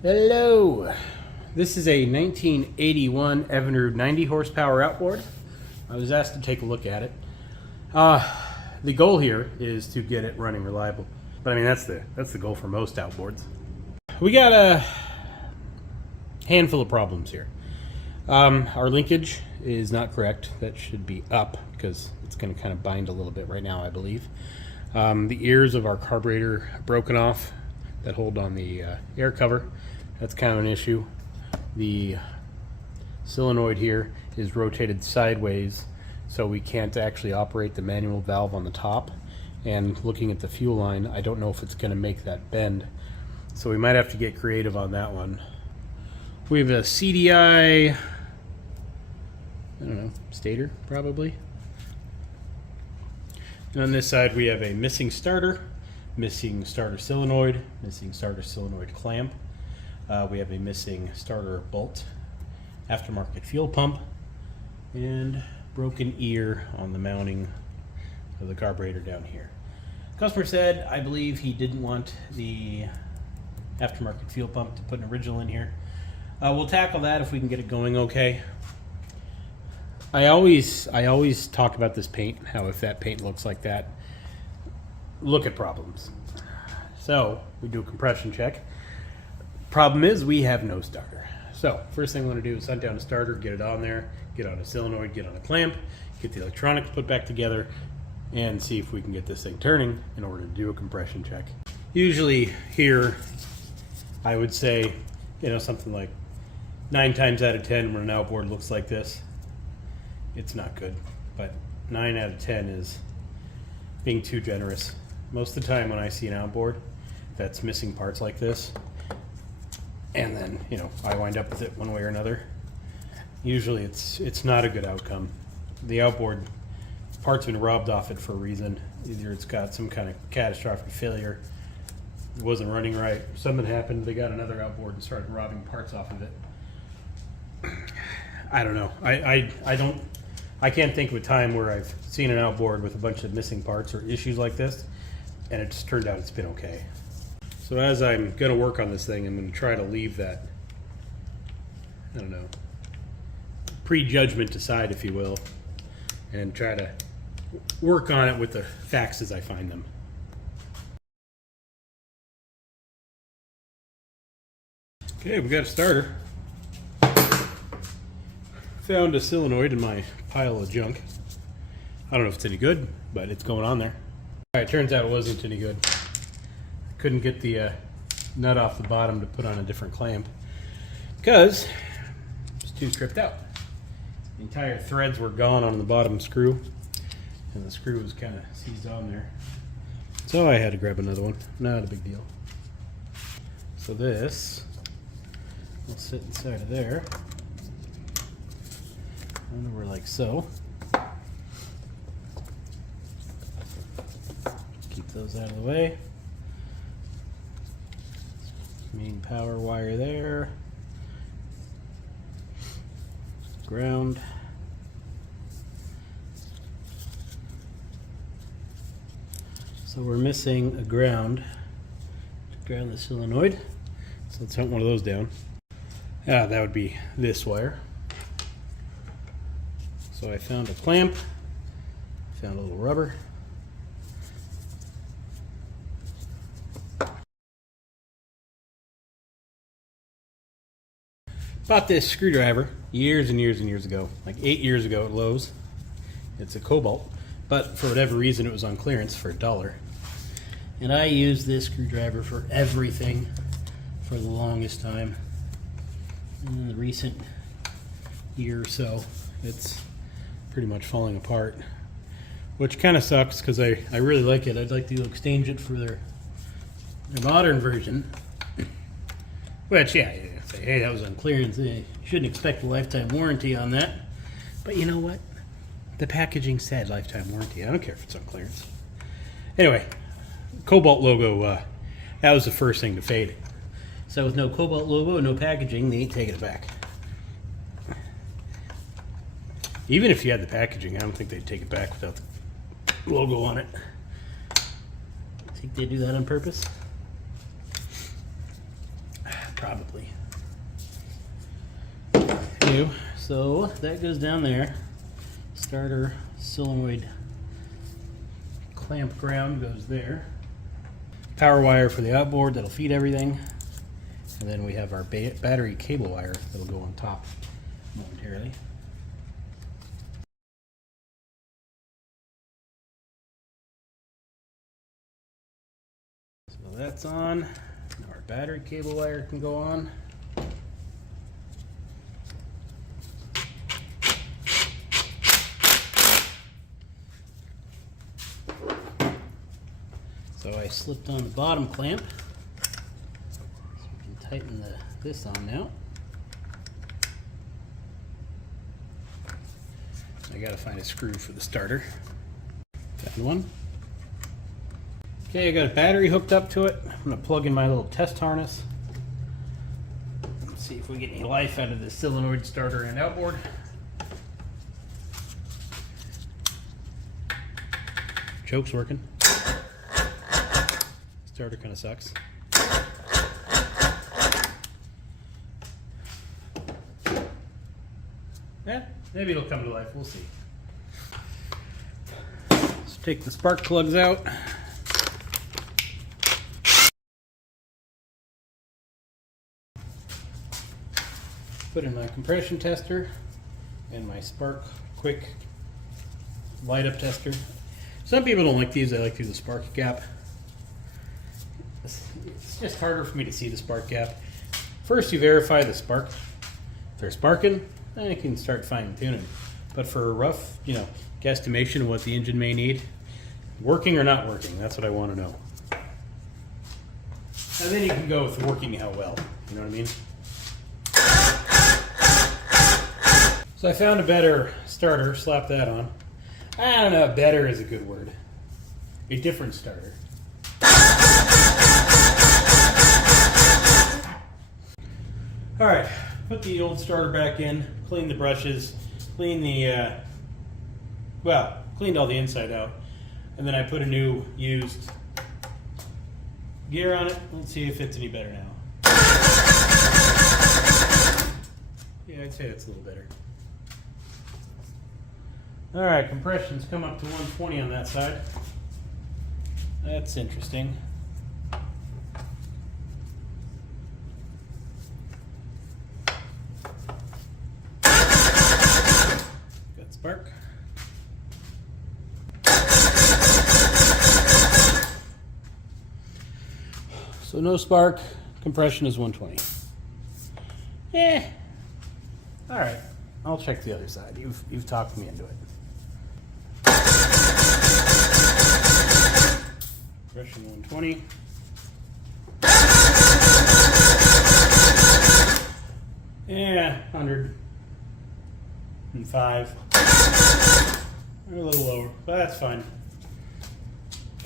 Hello. This is a 1981 Evinrude 90 horsepower outboard. I was asked to take a look at it. The goal here is to get it running reliable. But I mean, that's the goal for most outboards. We got a handful of problems here. Our linkage is not correct. That should be up because it's going to kind of bind a little bit right now, I believe. The ears of our carburetor are broken off that hold on the air cover. That's kind of an issue. The solenoid here is rotated sideways, so we can't actually operate the manual valve on the top. And looking at the fuel line, I don't know if it's going to make that bend. So we might have to get creative on that one. We have a CDI, I don't know, stator probably. And on this side we have a missing starter solenoid, missing starter solenoid clamp. We have a missing starter bolt, aftermarket fuel pump, and broken ear on the mounting of the carburetor down here. Customer said, I believe he didn't want the aftermarket fuel pump to put an original in here. We'll tackle that if we can get it going okay. I always talk about this paint, how if that paint looks like that, look at problems. So we do a compression check. Problem is we have no starter. So first thing we want to do is hunt down a starter, get it on there, get on a solenoid, get on a clamp, get the electronics put back together, and see if we can get this thing turning in order to do a compression check. Usually here, I would say, something like 9 times out of 10 when an outboard looks like this, it's not good. But 9 out of 10 is being too generous. Most of the time when I see an outboard that's missing parts like this, and then, I wind up with it one way or another, usually it's not a good outcome. The outboard parts have been robbed off it for a reason. Either it's got some kind of catastrophic failure, it wasn't running right, something happened, they got another outboard and started robbing parts off of it. I don't know. I can't think of a time where I've seen an outboard with a bunch of missing parts or issues like this, and it just turned out it's been okay. So as I'm going to work on this thing, I'm going to try to leave that, prejudgment aside, if you will, and try to work on it with the facts as I find them. Okay, we got a starter. Found a solenoid in my pile of junk. I don't know if it's any good, but it's going on there. All right, turns out it wasn't any good. Couldn't get the nut off the bottom to put on a different clamp because it's too stripped out. The entire threads were gone on the bottom screw, and the screw was kind of seized on there. So I had to grab another one. Not a big deal. So this will sit inside of there. Over like so. Keep those out of the way. Main power wire there. Ground. So we're missing a ground to ground the solenoid. So let's hunt one of those down. That would be this wire. So I found a clamp, found a little rubber. Bought this screwdriver years and years and years ago, like 8 years ago at Lowe's. It's a Cobalt, but for whatever reason it was on clearance for $1. And I used this screwdriver for everything for the longest time. In the recent year or so, it's pretty much falling apart, which kind of sucks because I really like it. I'd like to exchange it for their modern version, which say, hey, that was on clearance. You shouldn't expect a lifetime warranty on that, but you know what, the packaging said lifetime warranty. I don't care if it's on clearance. Anyway, Cobalt logo, that was the first thing to fade. So with no Cobalt logo, no packaging, they ain't taking it back. Even if you had the packaging, I don't think they'd take it back without the logo on it. Think they do that on purpose? probably. Anyway, so that goes down there. Starter solenoid clamp ground goes there. Power wire for the outboard that'll feed everything. And then we have our battery cable wire that'll go on top momentarily. So that's on. Now our battery cable wire can go on. So I slipped on the bottom clamp. So we can tighten this on now. I gotta find a screw for the starter. Found one. Okay, I got a battery hooked up to it. I'm gonna plug in my little test harness. Let's see if we get any life out of the solenoid starter and outboard. Choke's working. Starter kind of sucks. Yeah, maybe it'll come to life. We'll see. Let's take the spark plugs out. Put in my compression tester and my spark quick light up tester. Some people don't like these. I like to use the spark gap. It's just harder for me to see the spark gap. First you verify the spark. If they're sparking, then you can start fine tuning. But for a rough, guesstimation of what the engine may need, working or not working, that's what I want to know. And then you can go with working how well, you know what I mean? So I found a better starter, slap that on. I don't know, better is a good word. A different starter. All right, put the old starter back in, clean the brushes, clean the, cleaned all the inside out. And then I put a new used gear on it. Let's see if it's any better now. Yeah, I'd say it's a little better. All right, compression's come up to 120 on that side. That's interesting. Got spark. So no spark, compression is 120. All right, I'll check the other side. You've talked me into it. Compression 120. Yeah, 105. A little lower, but that's fine.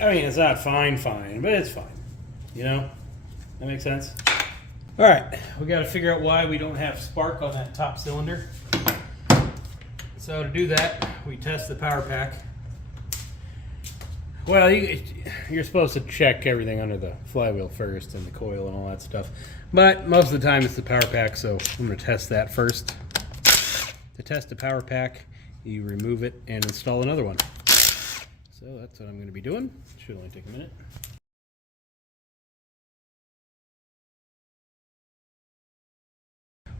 I mean, it's not fine, but it's fine. You know? That makes sense? All right, we got to figure out why we don't have spark on that top cylinder. So to do that, we test the power pack. Well, you're supposed to check everything under the flywheel first and the coil and all that stuff. But most of the time it's the power pack, so I'm going to test that first. To test the power pack, you remove it and install another one. So that's what I'm going to be doing. Should only take a minute.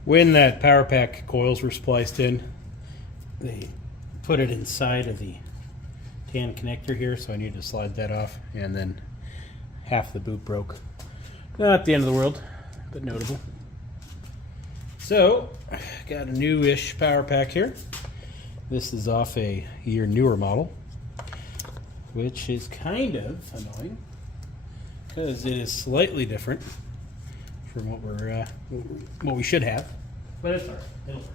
When that power pack coils were spliced in, they put it inside of the tan connector here, so I need to slide that off, and then half the boot broke. Not the end of the world, but notable. So, got a new-ish power pack here. This is off a year newer model, which is kind of annoying because it is slightly different from what we should have, but it's all right. It'll work.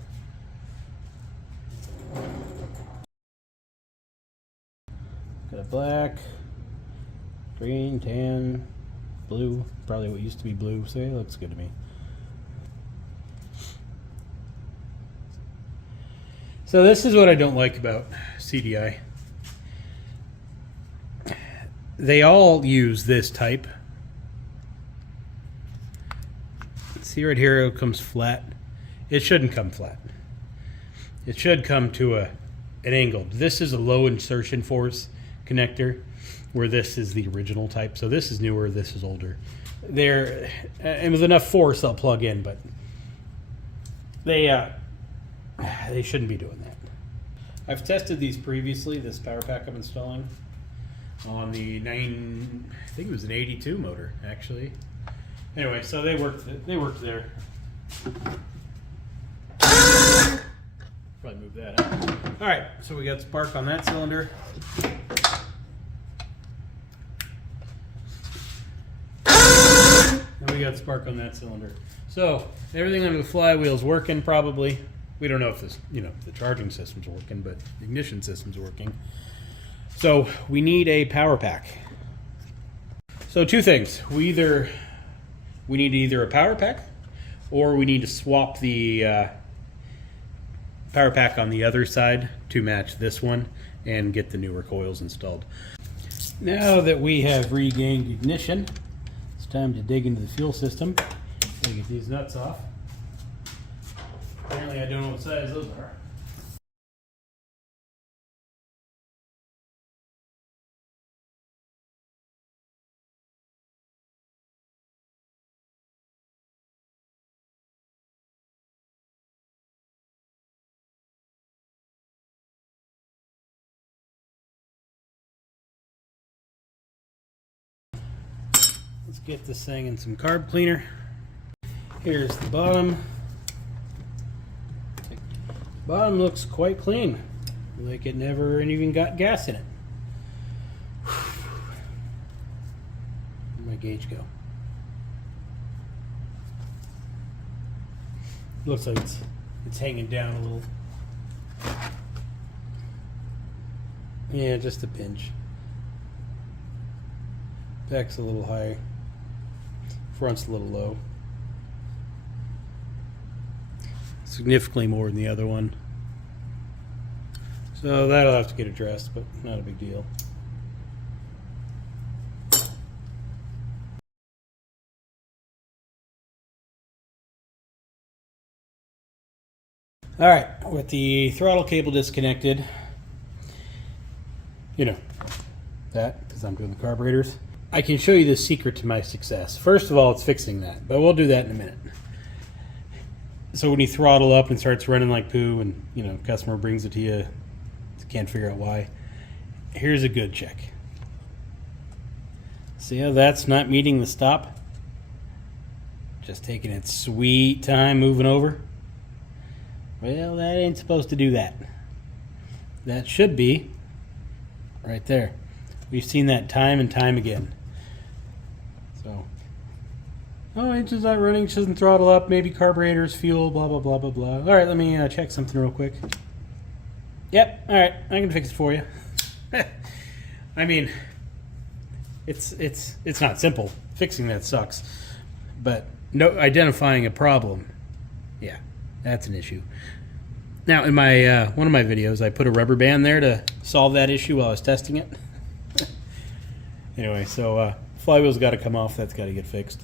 Got a black, green, tan, blue, probably what used to be blue, so it looks good to me. So this is what I don't like about CDI. They all use this type. See right here, it comes flat. It shouldn't come flat. It should come to an angle. This is a low insertion force connector, where this is the original type. So this is newer, this is older. There, and with enough force, they'll plug in, but they shouldn't be doing that. I've tested these previously, this power pack I'm installing, on the I think it was an 82 motor, actually. Anyway, so they worked there. Probably move that out. All right, so we got spark on that cylinder. And we got spark on that cylinder. So everything under the flywheel is working probably. We don't know if this, the charging system's working, but the ignition system's working. So we need a power pack. So two things. We need either a power pack, or we need to swap the power pack on the other side to match this one and get the newer coils installed. Now that we have regained ignition, it's time to dig into the fuel system. Gotta get these nuts off. Apparently I don't know what size those are. Let's get this thing in some carb cleaner. Here's the bottom. Bottom looks quite clean, like it never even got gas in it. Where'd my gauge go? Looks like it's hanging down a little. Yeah, just a pinch. Back's a little high. Front's a little low. Significantly more than the other one. So that'll have to get addressed, but not a big deal. All right, with the throttle cable disconnected, that, because I'm doing the carburetors, I can show you the secret to my success. First of all, it's fixing that, but we'll do that in a minute. So when you throttle up and starts running like poo, and customer brings it to you, can't figure out why, here's a good check. See how that's not meeting the stop? Just taking its sweet time moving over. Well, that ain't supposed to do that. That should be right there. We've seen that time and time again. So, oh, engine's not running, it doesn't throttle up, maybe carburetors, fuel, blah, blah, blah, blah, blah. All right, let me check something real quick. Yep, all right, I can fix it for you. I mean, it's not simple. Fixing that sucks. But identifying a problem, yeah, that's an issue. Now, in my one of my videos, I put a rubber band there to solve that issue while I was testing it. Anyway, so flywheel's got to come off. That's got to get fixed.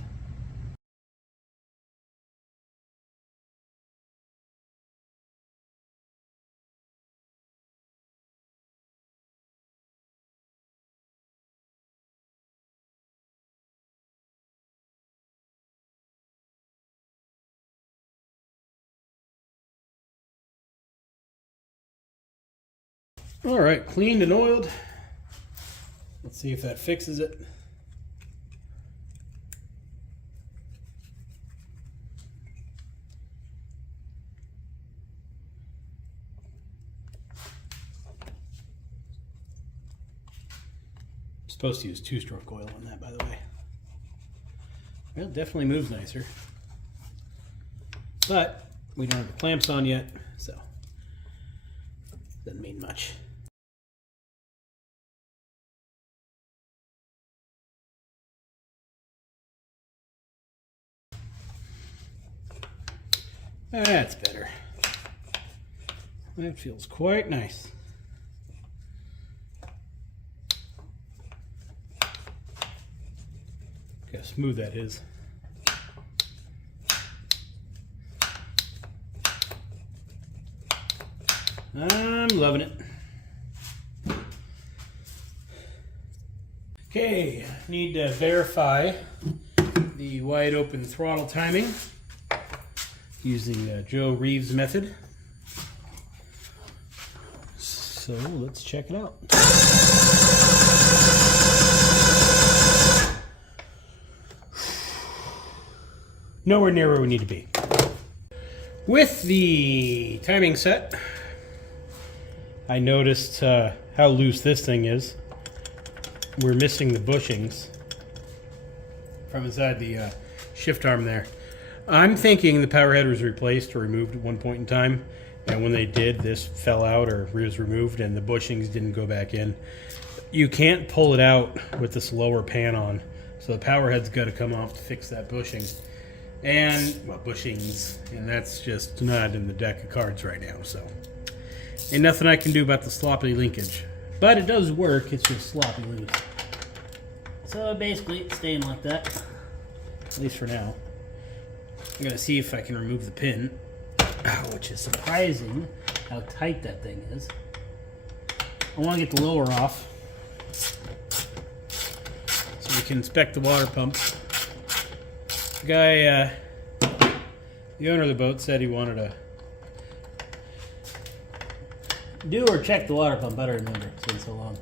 All right, cleaned and oiled. Let's see if that fixes it. I'm supposed to use 2-stroke oil on that, by the way. Well, it definitely moves nicer. But we don't have the clamps on yet, so doesn't mean much. That's better. That feels quite nice. Look how smooth that is. I'm loving it. Okay, need to verify the wide open throttle timing using Joe Reeves' method. So let's check it out. Nowhere near where we need to be. With the timing set, I noticed how loose this thing is. We're missing the bushings from inside the shift arm there. I'm thinking the power head was replaced or removed at one point in time, and when they did, this fell out or was removed and the bushings didn't go back in. You can't pull it out with this lower pan on, so the power head's got to come off to fix that bushing. And, well, bushings, and that's just not in the deck of cards right now, so ain't nothing I can do about the sloppy linkage. But it does work, it's just sloppy loose. So basically, it's staying like that, at least for now. I'm gonna see if I can remove the pin, which is surprising how tight that thing is. I want to get the lower off so we can inspect the water pump. The guy, the owner of the boat, said he wanted to do or check the water pump. I don't remember, it's been so long.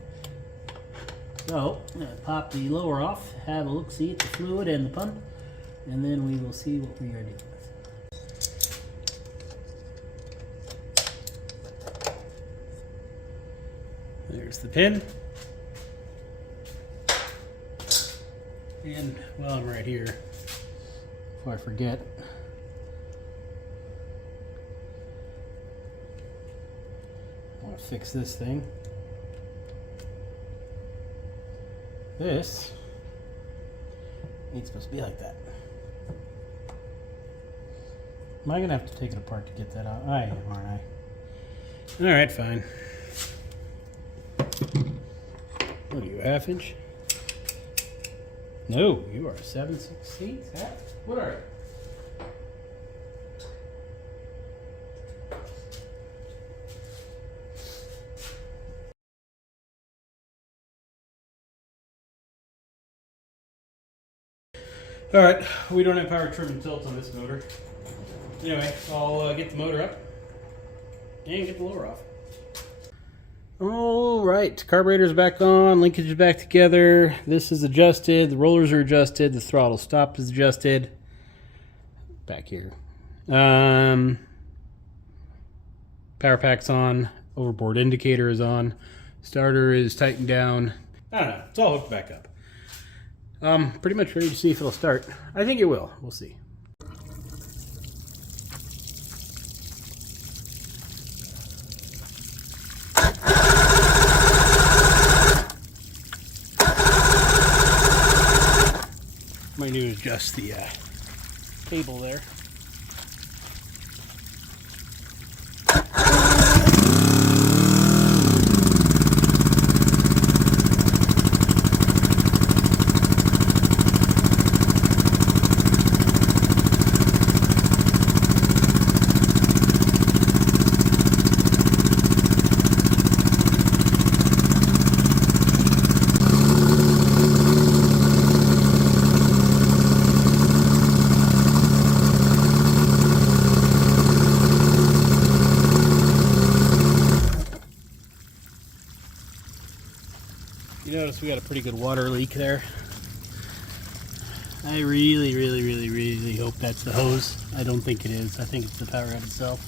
So, I'm going to pop the lower off, have a look-see at the fluid and the pump, and then we will see what we are doing with. There's the pin. And while I'm right here, before I forget, I want to fix this thing. This ain't supposed to be like that. Am I going to have to take it apart to get that out? I am, aren't I? Alright, fine. What are you, a ½ inch? No, you are a 7/16. What are you? Alright, we don't have power trim and tilt on this motor. Anyway, I'll get the motor up and get the lower off. Alright, carburetor's back on, linkage is back together, this is adjusted, the rollers are adjusted, the throttle stop is adjusted. Back here. Power pack's on, overboard indicator is on, starter is tightened down. I don't know, it's all hooked back up. Pretty much ready to see if it'll start. I think it will, we'll see. What I'm going to do is adjust the cable there. You notice we got a pretty good water leak there. I really hope that's the hose. I don't think it is. I think it's the power head itself.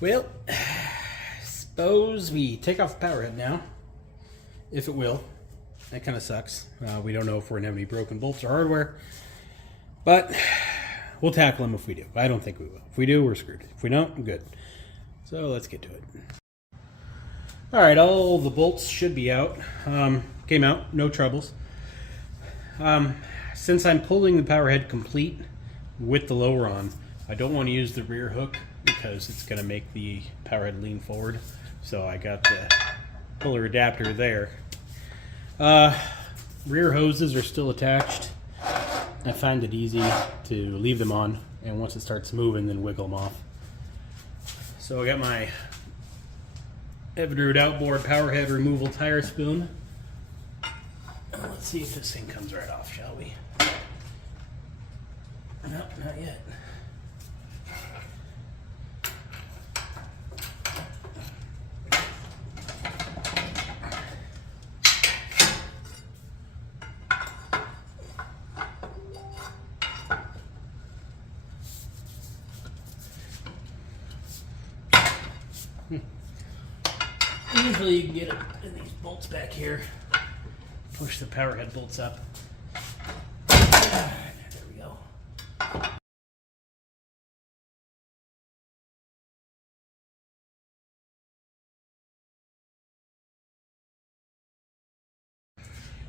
Well, suppose we take off the power head now, if it will. That kind of sucks. We don't know if we're going to have any broken bolts or hardware, but we'll tackle them if we do. I don't think we will. If we do, we're screwed. If we don't, I'm good. So let's get to it. All right, all the bolts should be out. Came out, no troubles. Since I'm pulling the power head complete with the lower on, I don't want to use the rear hook because it's going to make the power head lean forward. So I got the puller adapter there. Rear hoses are still attached. I find it easy to leave them on, and once it starts moving, then wiggle them off. So I got my Evinrude outboard power head removal tire spoon. Let's see if this thing comes right off, shall we? No, not yet. Usually you can get it in these bolts back here. Push the power head bolts up. There we go.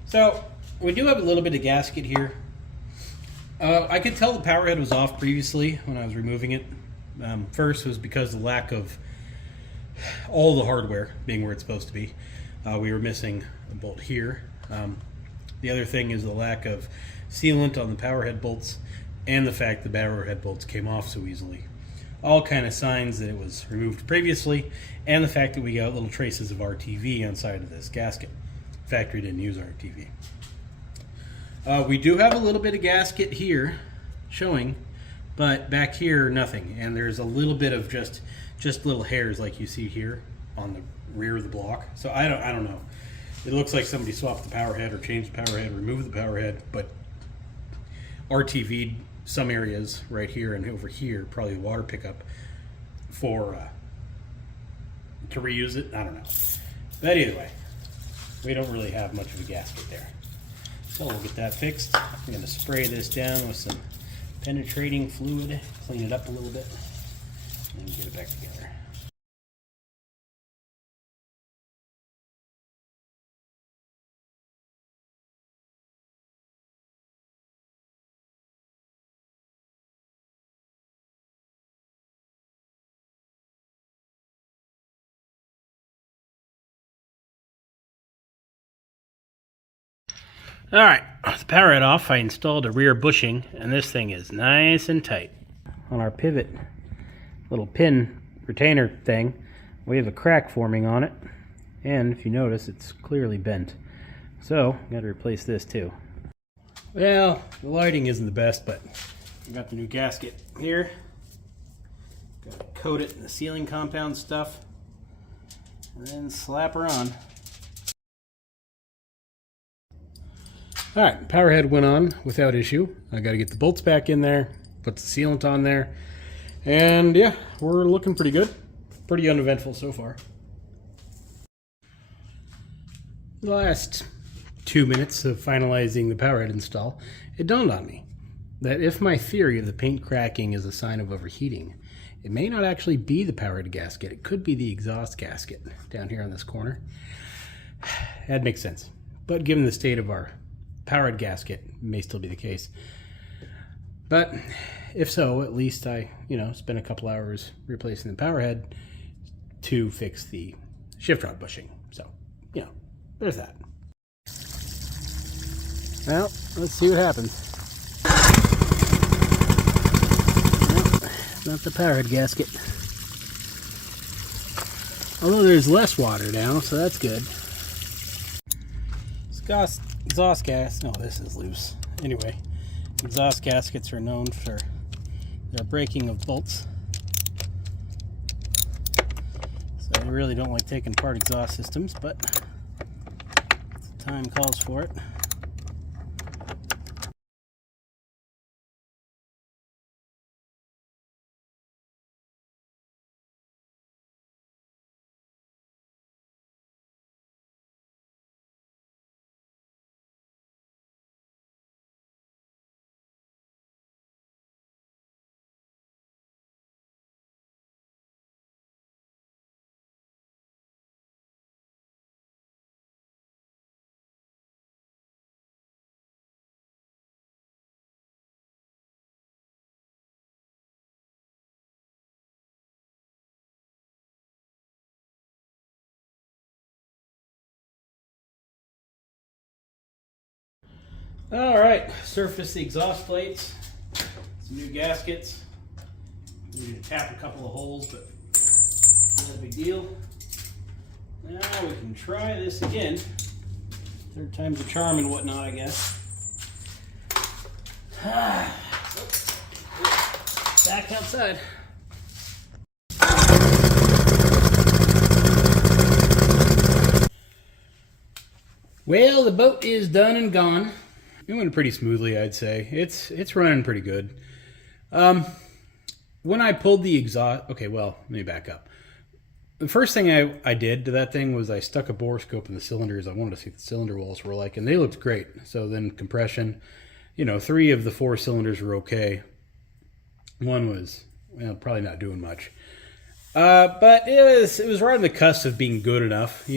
So we do have a little bit of gasket here. I could tell the power head was off previously when I was removing it. First was because of the lack of all the hardware being where it's supposed to be. We were missing a bolt here. The other thing is the lack of sealant on the power head bolts and the fact the power head bolts came off so easily. All kind of signs that it was removed previously, and the fact that we got little traces of RTV on side of this gasket. Factory didn't use RTV. We do have a little bit of gasket here showing, but back here nothing, and there's a little bit of just little hairs like you see here on the rear of the block. So I don't know. It looks like somebody swapped the power head or changed the power head, removed the power head, but RTV'd some areas right here and over here, probably the water pickup for to reuse it. I don't know. But either way, we don't really have much of a gasket there. So we'll get that fixed. I'm going to spray this down with some penetrating fluid, clean it up a little bit, and get it back together. All right, with the power head off, I installed a rear bushing, and this thing is nice and tight. On our pivot little pin retainer thing, we have a crack forming on it, and if you notice, it's clearly bent. So, got to replace this too. Well, the lighting isn't the best, but I got the new gasket here. Got to coat it in the sealing compound stuff, and then slap her on. All right, power head went on without issue. I got to get the bolts back in there, put the sealant on there, and yeah, we're looking pretty good. Pretty uneventful so far. The last 2 minutes of finalizing the power head install, it dawned on me that if my theory of the paint cracking is a sign of overheating, it may not actually be the power head gasket. It could be the exhaust gasket down here on this corner. That makes sense. But given the state of our power head gasket, it may still be the case. But if so, at least I, spent a couple hours replacing the power head to fix the shift rod bushing. So, there's that. Well, let's see what happens. Not the power head gasket. Although there's less water now, so that's good. Exhaust gas. No, this is loose. Anyway, exhaust gaskets are known for their breaking of bolts. So I really don't like taking apart exhaust systems, but the time calls for it. All right, surface the exhaust plates, some new gaskets. We need to tap a couple of holes, but not a big deal. Now we can try this again. Third time's a charm and whatnot, I guess. Back outside. Well, the boat is done and gone. It went pretty smoothly, I'd say. It's running pretty good. When I pulled the exhaust... Okay, well, let me back up. The first thing I did to that thing was I stuck a borescope in the cylinders. I wanted to see what the cylinder walls were like, and they looked great. So then compression, 3 of the 4 cylinders were okay. One was, well, probably not doing much. But it was right on the cusp of being good enough,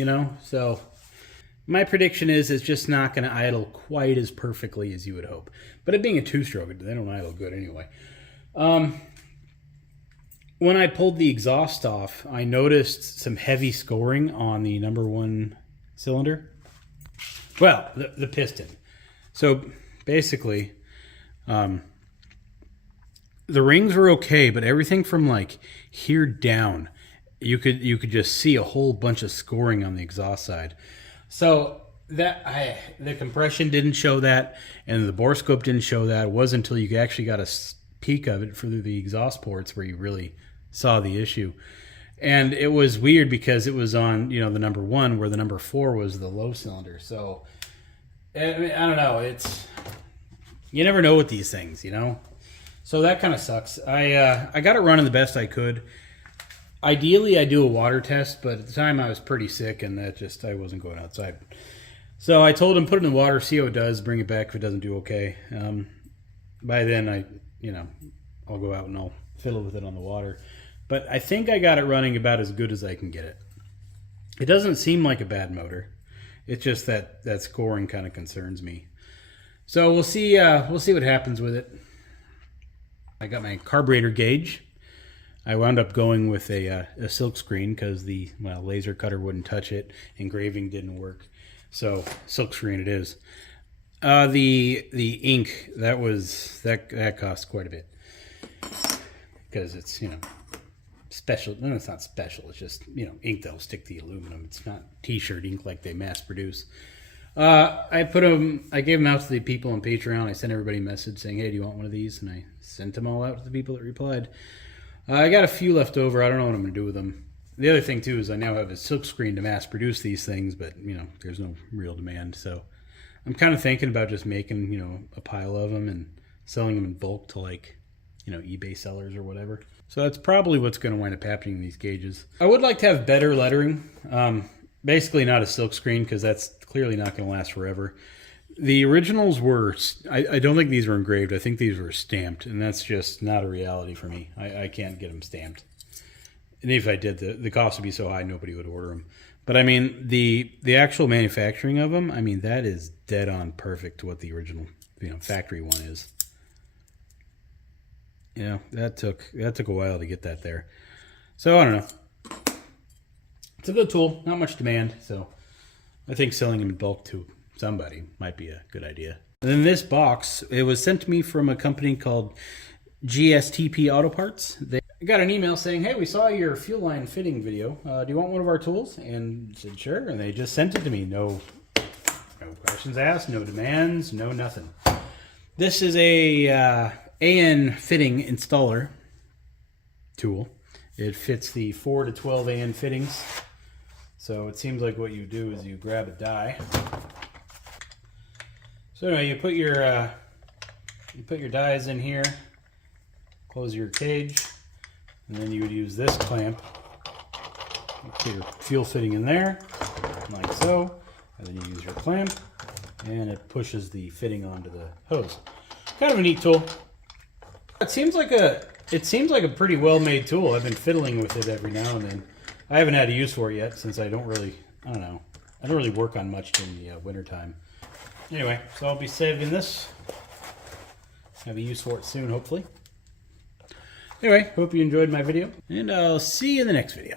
So my prediction is it's just not going to idle quite as perfectly as you would hope. But it being a 2-stroke, they don't idle good anyway. When I pulled the exhaust off, I noticed some heavy scoring on the number 1 cylinder. Well, the piston. So basically, the rings were okay, but everything from like here down, you could just see a whole bunch of scoring on the exhaust side. So the compression didn't show that, and the borescope didn't show that. It wasn't until you actually got a peek of it through the exhaust ports where you really saw the issue. And it was weird because it was on, the number 1 where the number 4 was the low cylinder. So I don't know. You never know with these things, So that kind of sucks. I got it running the best I could. Ideally, I do a water test, but at the time I was pretty sick, and I wasn't going outside. So I told him, put it in the water, see how it does, bring it back if it doesn't do okay. By then, I'll go out and I'll fiddle with it on the water. But I think I got it running about as good as I can get it. It doesn't seem like a bad motor. It's just that scoring kind of concerns me. So we'll see what happens with it. I got my carburetor gauge. I wound up going with a silk screen because the laser cutter wouldn't touch it. Engraving didn't work. So silk screen it is. The ink, that cost quite a bit. Because it's, special. No, it's not special. It's just, ink that'll stick to the aluminum. It's not t-shirt ink like they mass produce. I gave them out to the people on Patreon. I sent everybody a message saying, hey, do you want one of these? And I sent them all out to the people that replied. I got a few left over. I don't know what I'm going to do with them. The other thing, too, is I now have a silk screen to mass produce these things, but, there's no real demand. So I'm kind of thinking about just making, a pile of them and selling them in bulk to, eBay sellers or whatever. So that's probably what's going to wind up happening in these gauges. I would like to have better lettering. Basically not a silk screen because that's clearly not going to last forever. The originals were, I don't think these were engraved. I think these were stamped, and that's just not a reality for me. I can't get them stamped. And if I did, the cost would be so high nobody would order them. But I mean, the actual manufacturing of them, that is dead on perfect to what the original factory one is. That took a while to get that there. So I don't know. It's a good tool, not much demand, so I think selling them in bulk to somebody might be a good idea. And then this box, it was sent to me from a company called GSTP Auto Parts. They got an email saying, hey, we saw your fuel line fitting video. Do you want one of our tools? And I said, sure. And they just sent it to me. No questions asked, no demands, no nothing. This is a AN fitting installer tool. It fits the 4 to 12 AN fittings. So it seems like what you do is you grab a die. So anyway, you put your dies in here, close your cage, and then you would use this clamp. Put your fuel fitting in there, like so, and then you use your clamp, and it pushes the fitting onto the hose. Kind of a neat tool. It seems like a pretty well-made tool. I've been fiddling with it every now and then. I haven't had a use for it yet since I don't really work on much in the wintertime. Anyway, so I'll be saving this. Have a use for it soon, hopefully. Anyway, hope you enjoyed my video, and I'll see you in the next video.